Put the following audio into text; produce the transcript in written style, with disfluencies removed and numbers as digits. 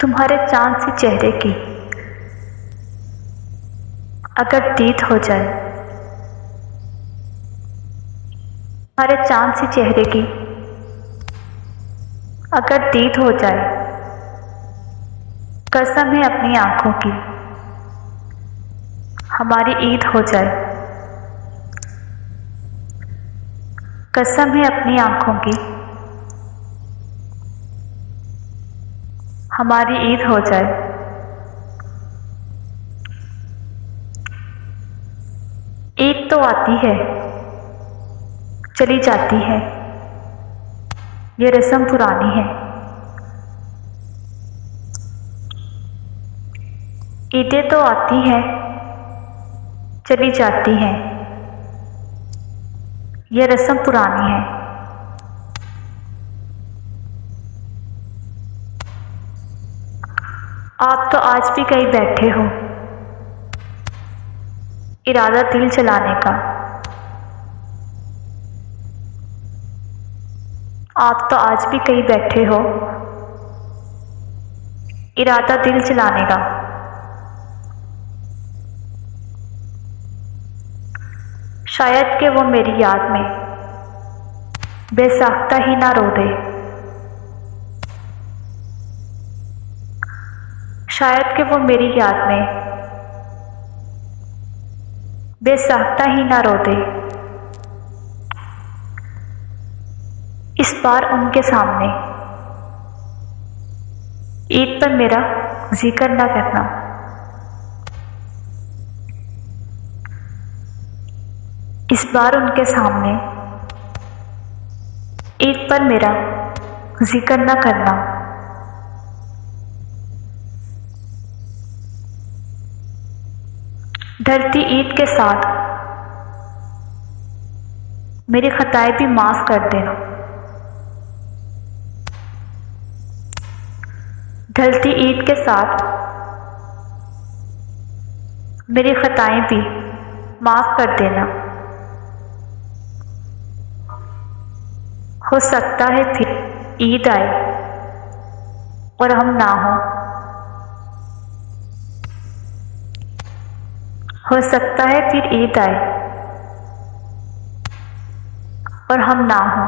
तुम्हारे चांद सी चेहरे की अगर दीद हो जाए, तुम्हारे चांद सी चेहरे की अगर दीद हो जाए, कसम है अपनी आंखों की हमारी ईद हो जाए। कसम है अपनी आंखों की हमारी ईद हो जाए। ईद तो आती है चली जाती है, ये रस्म पुरानी है। ईदें तो आती है चली जाती है, ये रस्म पुरानी है। आप तो आज भी कहीं बैठे हो, इरादा दिल जलाने का। आप तो आज भी कहीं बैठे हो, इरादा दिल जलाने का। शायद कि वो मेरी याद में बेसाख्ता ही ना रो दे। शायद कि वो मेरी याद में बेसाख्ता ही ना रो दे। इस बार उनके सामने ईद पर मेरा जिक्र ना करना। इस बार उनके सामने ईद पर मेरा जिक्र ना करना। ढलती ईद के साथ मेरी खताएं भी माफ कर देना। ढलती ईद के साथ मेरी खताएं भी माफ कर देना। हो सकता है फिर ईद आए और हम ना हो। हो सकता है फिर ईद आए और हम ना हो।